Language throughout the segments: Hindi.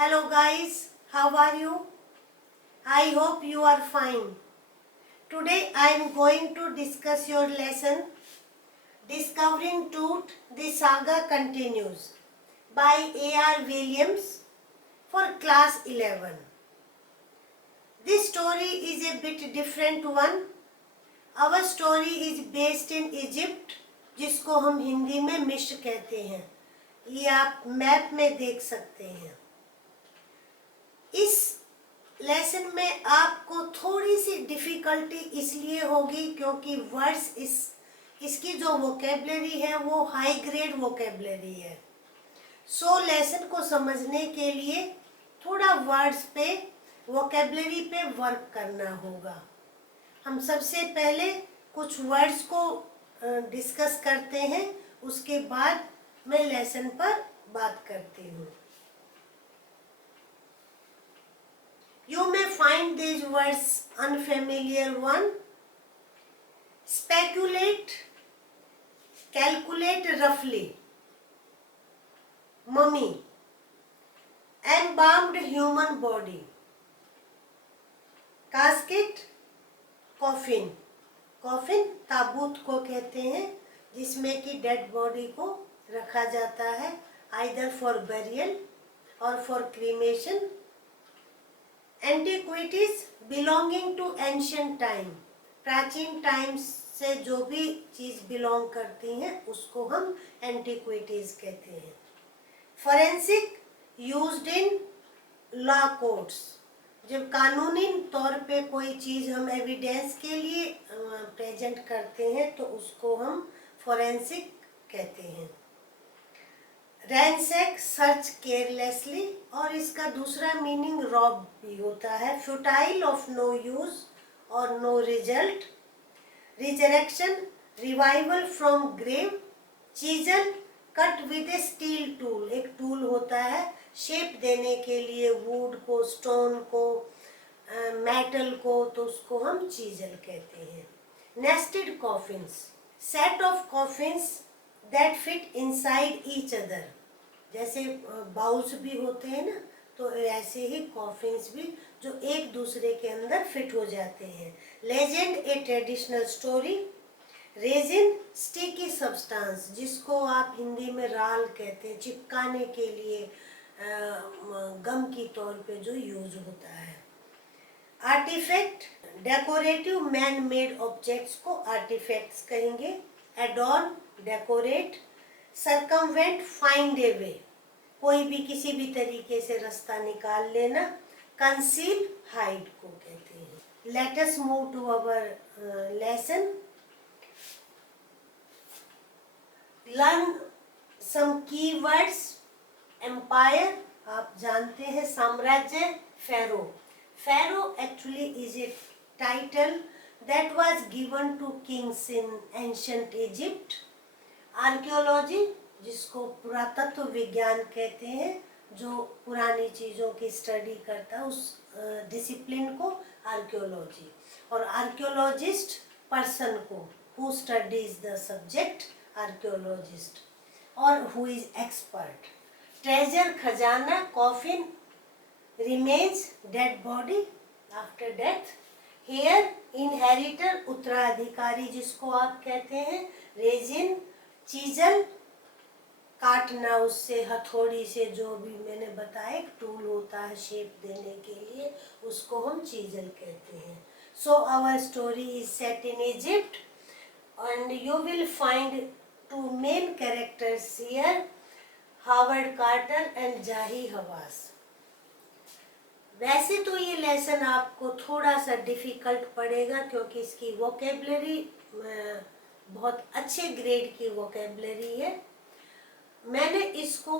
Hello guys, how are you? I hope you are fine. Today I am going to discuss your lesson Discovering Truth, the Saga Continues by A.R. Williams for class 11. This story is a bit different one. Our story is based in Egypt, जिसको हम हिंदी में मिस्र कहते हैं. ये आप मैप में देख सकते हैं. इस लेसन में आपको थोड़ी सी डिफ़िकल्टी इसलिए होगी क्योंकि वर्ड्स इसकी जो वोकेबलरी है वो हाई ग्रेड वोकेबलरी है. सो लेसन को समझने के लिए थोड़ा वर्ड्स पे वोकेबलरी पे वर्क करना होगा. हम सबसे पहले कुछ वर्ड्स को डिस्कस करते हैं, उसके बाद मैं लेसन पर बात करती हूँ. You may find these words unfamiliar one. Speculate, calculate roughly. Mummy, embalmed human body. Casket, coffin. Coffin ताबूत को कहते हैं जिसमें कि डेड बॉडी को रखा जाता है, either for burial or for cremation. Antiquities belonging to ancient time, प्राचीन टाइम्स से जो भी चीज़ बिलोंग करती हैं उसको हम एंटीक्विटीज कहते हैं. Forensic used in law courts, जब कानूनी तौर पे कोई चीज़ हम एविडेंस के लिए प्रेजेंट करते हैं तो उसको हम फॉरेंसिक कहते हैं. रैंसैक, सर्च केयरलेसली, और इसका दूसरा मीनिंग रॉब भी होता है. फ्यूटाइल, ऑफ नो यूज और no result. Resurrection, revival from grave. Chisel, cut with a steel tool, एक टूल होता है शेप देने के लिए वुड को, स्टोन को, मेटल को, तो उसको हम चीजल कहते हैं. Nested coffins, set of coffins that fit inside each other, जैसे बाउल्स भी होते हैं ना, तो ऐसे ही कॉफिन्स भी जो एक दूसरे के अंदर फिट हो जाते हैं. लेजेंड, ए traditional story. Resin, sticky substance, जिसको आप हिंदी में राल कहते हैं, चिपकाने के लिए गम की तौर पे जो यूज होता है. Artifact, decorative man made objects को आर्टिफैक्ट्स कहेंगे. Adorn, decorate. Circumvent, find a way, कोई भी किसी भी तरीके से रास्ता निकाल लेना. कंसील, हाइड को कहते हैं. Let us move to our lesson. Learn some key words. Empire, आप जानते हैं, साम्राज्य. Pharaoh, pharaoh actually is a title that was given to kings in ancient Egypt. Archaeology, जिसको पुरातत्व विज्ञान कहते हैं, जो पुरानी चीज़ों की स्टडी करता है, उस डिसिप्लिन को आर्कियोलॉजी. और आर्कियोलॉजिस्ट पर्सन को who studies the subject, archaeologist, और हु इज एक्सपर्ट. ट्रेजर, खजाना. Coffin, remains, dead body after death. Heir, inheritor, उत्तराधिकारी जिसको आप कहते हैं. रेजिन, चीजल, काटना उससे, हथौड़ी से, जो भी मैंने बताया एक टूल होता है शेप देने के लिए, उसको हम चीजल कहते हैं. So our story is set in Egypt and you will find two main characters here, Howard Carter and Zahi Hawass. वैसे तो ये लेसन आपको थोड़ा सा डिफ़िकल्ट पड़ेगा क्योंकि इसकी वोकेबलरी बहुत अच्छे ग्रेड की वोकेबलरी है. मैंने इसको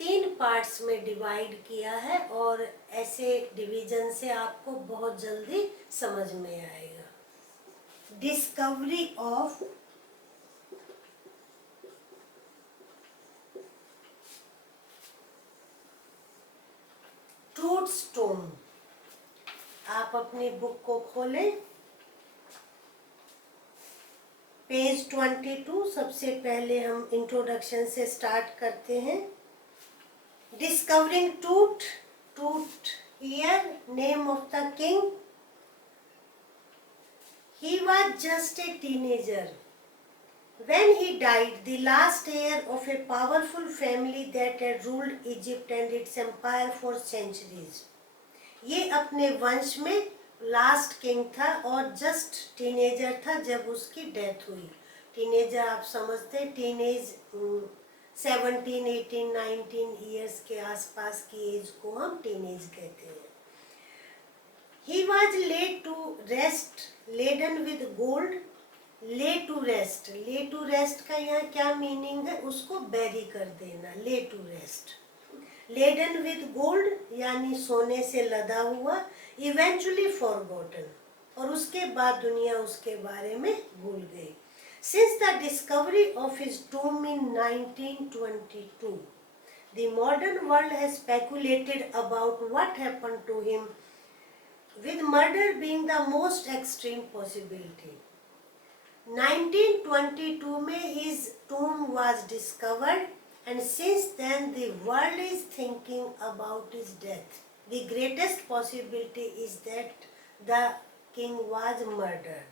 3 पार्ट्स में डिवाइड किया है और ऐसे डिवीजन से आपको बहुत जल्दी समझ में आएगा. Discovery of truth stone. आप अपनी बुक को खोलें, पेज 22. सबसे पहले हम इंट्रोडक्शन से स्टार्ट करते हैं. Discovering Tut here, name of the king. He was just a teenager when he died, the last heir of a powerful family that had ruled Egypt and its empire for centuries. ये अपने वंश में लास्ट किंग था और जस्ट टीनेजर था जब उसकी डेथ हुई. टीनेजर आप समझते, टीनेज 17, 18, 19 ईयर्स के आसपास की एज को हम टीनेज कहते हैं. He was laid to rest, laden with gold. Lay to rest, lay to rest का यहाँ क्या मीनिंग है, उसको बैरी कर देना. lay to rest. laden with gold यानी सोने से लदा हुआ. eventually forgotten, और उसके बाद दुनिया उसके बारे में भूल गई. Since the discovery of his tomb in 1922, the modern world has speculated about what happened to him, with murder being the most extreme possibility. 1922 में his tomb was discovered, and since then the world is thinking about his death. The greatest possibility is that the king was murdered.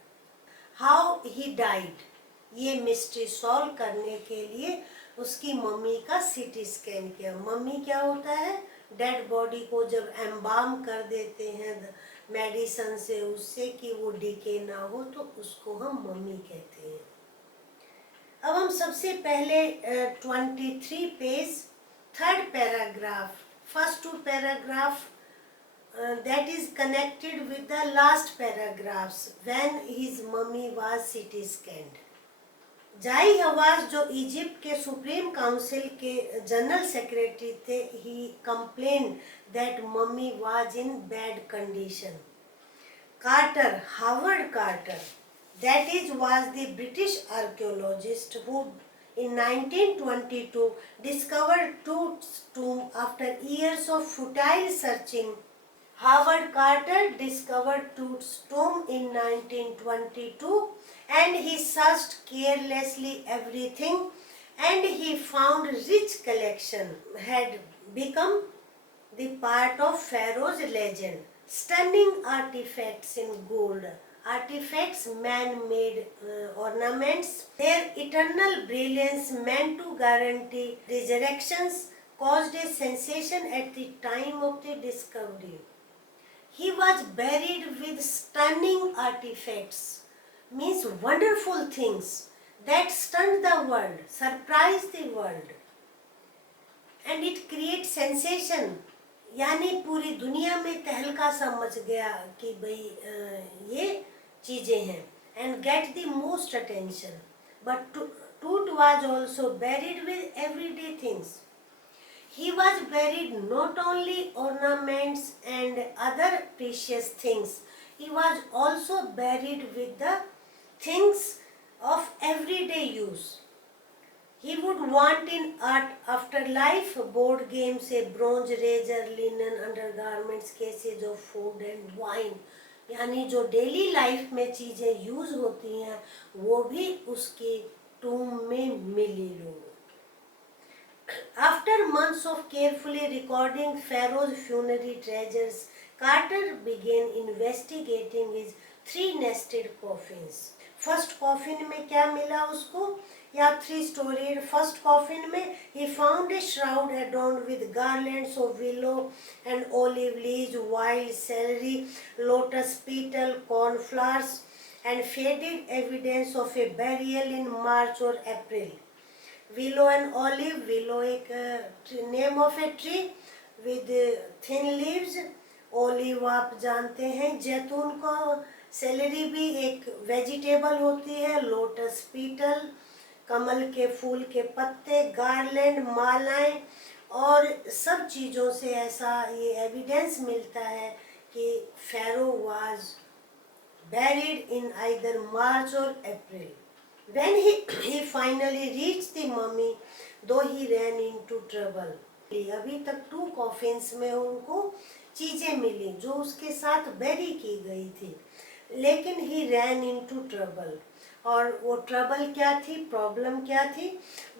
How he died, ये मिस्ट्री सॉल्व करने के लिए उसकी मम्मी का सीटी स्कैन किया. मम्मी क्या होता है, डेड बॉडी को जब एम्बाम कर देते हैं मेडिसन से, उससे कि वो डिके ना हो, तो उसको हम मम्मी कहते हैं. अब हम सबसे पहले 23 page, third paragraph, first 2 paragraph that is connected with the last paragraphs when his mummy was CT scanned. जाई हवास जो इजिप्ट के सुप्रीम काउंसिल के जनरल सेक्रेटरी थे, he complained that mummy was in bad condition. Carter, Howard Carter, that is was the British archaeologist who in 1922 discovered Tut's tomb after years of futile searching. Howard Carter discovered Tut's tomb in 1922 and he searched carelessly everything, and he found rich collection had become the part of Pharaoh's legend. Stunning artifacts in gold, artifacts man-made ornaments, their eternal brilliance meant to guarantee resurrections, caused a sensation at the time of the discovery. He was buried with stunning artifacts, means wonderful things that stunned the world, surprised the world, and it creates sensation, यानी पूरी दुनिया में तहलका सा मच गया कि भाई ये चीजें हैं, and get the most attention. But Tut was also buried with everyday things. He was buried not only ornaments and other precious things, he was also buried with the things of everyday use. He would want in art afterlife, board games, a bronze razor, linen, undergarments, cases of food and wine. यानी जो डेली लाइफ में चीजें यूज होती हैं वो भी उसके टूम में मिली लोग. After months of carefully recording Pharaoh's funerary treasures, Carter began investigating his 3 nested coffins. First coffin में क्या मिला उसको, या 3 storied. First coffin में he found a shroud adorned with garlands of willow and olive leaves, wild celery, lotus petal, cornflowers, and faded evidence of a burial in March or April. Willow and olive, willow एक name of a tree with thin leaves, olive आप जानते हैं जैतून को, celery भी एक vegetable होती है, lotus petal कमल के फूल के पत्ते, garland मालाएं, और सब चीज़ों से ऐसा ये एविडेंस मिलता है कि Pharaoh was buried in either March or April. When he finally reached the mummy, though he ran into trouble. अभी तक 2 coffins में उनको चीजें मिली जो उसके साथ बैरी की गई थी, लेकिन he ran into trouble. और वो ट्रबल क्या थी, प्रॉब्लम क्या थी?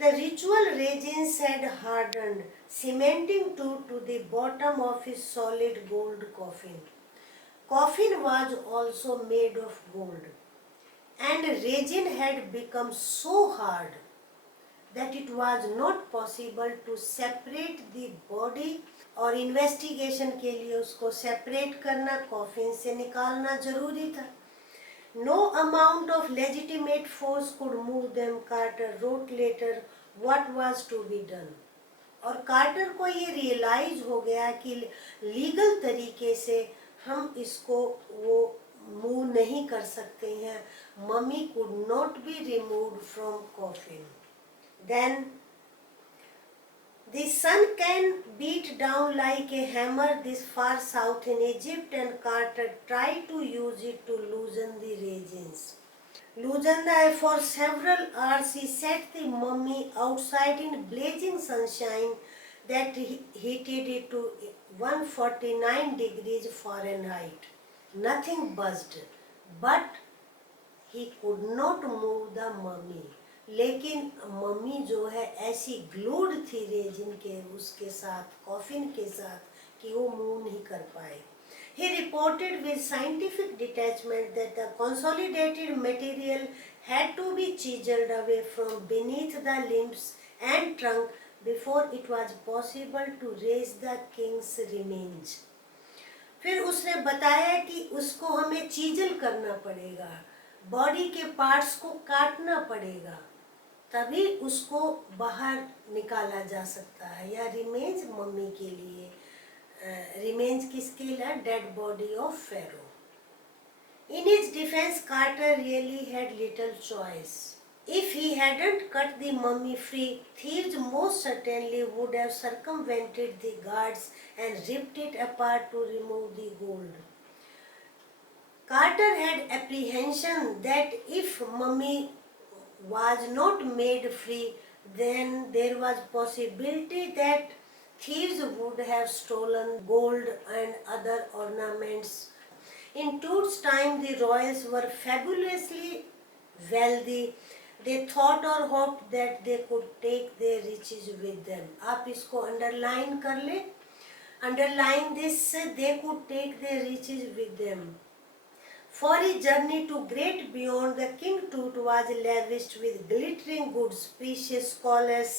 The ritual resins had hardened, cementing to the bottom of his solid gold coffin. Coffin was also made of gold, and resin had become so hard that it was not possible to separate the body. और इन्वेस्टिगेशन के लिए उसको सेपरेट करना, कॉफिन से निकालना जरूरी था. No amount of legitimate force could move them, Carter wrote later what was to be done. और कार्टर को ये रियलाइज हो गया कि लीगल तरीके से हम इसको वो मूव नहीं कर सकते हैं. Mummy could not be removed from coffin. Then the sun can beat down like a hammer this far south in Egypt, and Carter tried to use it to loosen the resins. For several hours he set the mummy outside in blazing sunshine that heated it to 149 degrees Fahrenheit. Nothing buzzed, but he could not move the mummy. लेकिन मम्मी जो है ऐसी ग्लूड थी रेजिन के उसके साथ, कॉफिन के साथ, कि वो मूव नहीं कर पाए. He reported with scientific detachment that the consolidated material had to be chiseled away from beneath the limbs and trunk before it was possible to raise the king's remains. फिर उसने बताया कि उसको हमें चीजल करना पड़ेगा, बॉडी के पार्ट्स को काटना पड़ेगा, तभी उसको बाहर निकाला जा सकता है. या रिमेन्स मम्मी के लिए, रिमेन्स किसके लिए? Dead body of pharaoh. In his defence Carter really had little choice. If he hadn't cut the mummy free, thieves most certainly would have circumvented the guards and ripped it apart to remove the gold. Carter had apprehension that if mummy was not made free, then there was possibility that thieves would have stolen gold and other ornaments. In Toot's time, the royals were fabulously wealthy. They thought or hoped that they could take their riches with them. आप इसको अंडरलाइन कर ले. Underline this, they could take their riches with them. For his journey to great beyond, the King Tut was lavished with glittering goods, precious collars,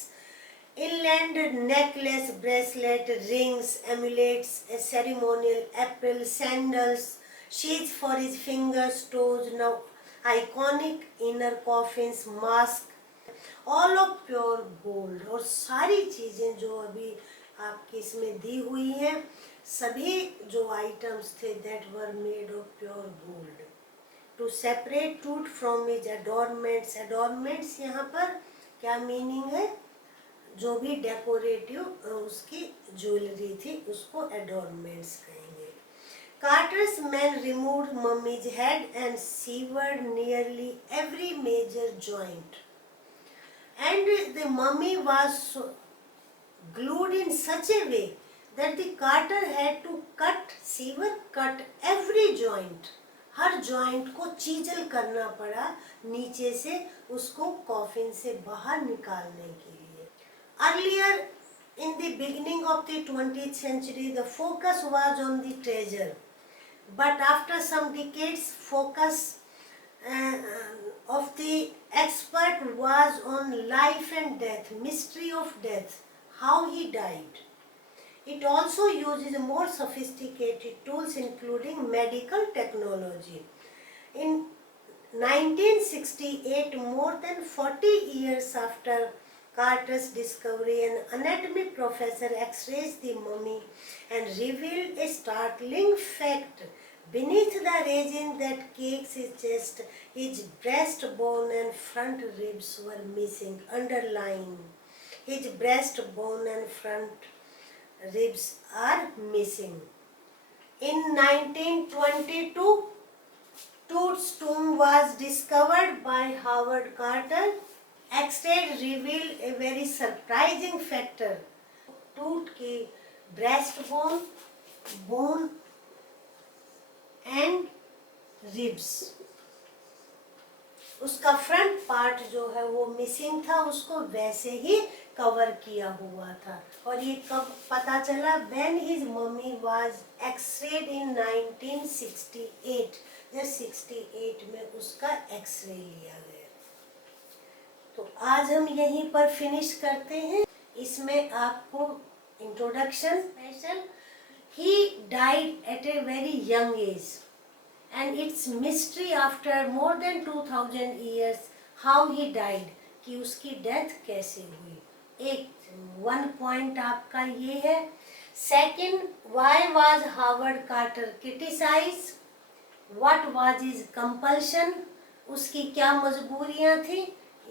inland necklace, bracelet, rings, amulets, a ceremonial apparel, sandals, sheaths for his fingers, toes, now iconic inner coffins, mask, all of pure gold. और सारी चीजें जो अभी आपकी इसमें दी हुई हैं, सभी जो आइटम्स थे that were made of pure gold. To separate Tut from his adornments. Adornments यहाँ पर क्या मीनिंग है? जो भी डेकोरेटिव उसकी ज्वेलरी थी उसको एडोर्नमेंट्स कहेंगे. Carter's men removed mummy's head and severed nearly every major joint, and the mummy was glued in such a way that the Carter had to cut every joint. Her joint को चीजल करना पड़ा नीचे से उसको कॉफिन से बाहर निकालने के लिए. Earlier in the beginning of the 20th century, the focus was on the treasure, but after some decades, focus of the expert was on life and death, mystery of death, how he died. It also uses more sophisticated tools including medical technology. In 1968, more than 40 years after Carter's discovery, an anatomy professor x-rayed the mummy and revealed a startling fact. Beneath the resin that cakes his chest, his breastbone and front ribs were missing. Underline, his breastbone and front ribs are missing. In 1922, Toot's tomb was discovered by Howard Carter. X-ray revealed a very surprising factor. Toot की breastbone, bone and ribs उसका फ्रंट पार्ट जो है वो मिसिंग था, उसको वैसे ही कवर किया हुआ था। और ये कब पता चला? व्हेन हिज मम्मी वाज एक्सरेड इन 1968, जब 68 में उसका एक्सरे लिया गया। तो आज हम यहीं पर फिनिश करते हैं। इसमें आपको introduction special, he died at a very young age and it's mystery after more than 2000 years how he died, कि उसकी डेथ कैसे हुई। एक वन पॉइंट आपका ये है। Second, why was Howard Carter criticise, what was his compulsion, उसकी क्या मजबूरियां थी,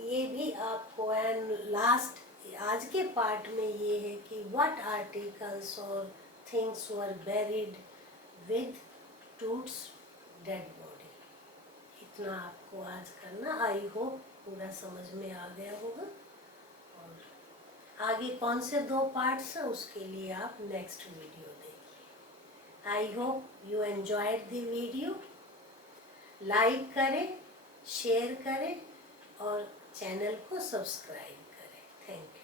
ये भी आपको। एंड लास्ट आज के पार्ट में ये है कि व्हाट आर्टिकल्स और things were buried with Tut's dead body. इतना आपको आज करना। आई होप पूरा समझ में आ गया होगा। और आगे कौन से 2 पार्ट्स हैं उसके लिए आप नेक्स्ट वीडियो देखिए। I hope you enjoyed the video. Like करें, शेयर करें और चैनल को सब्सक्राइब करें। Thank you.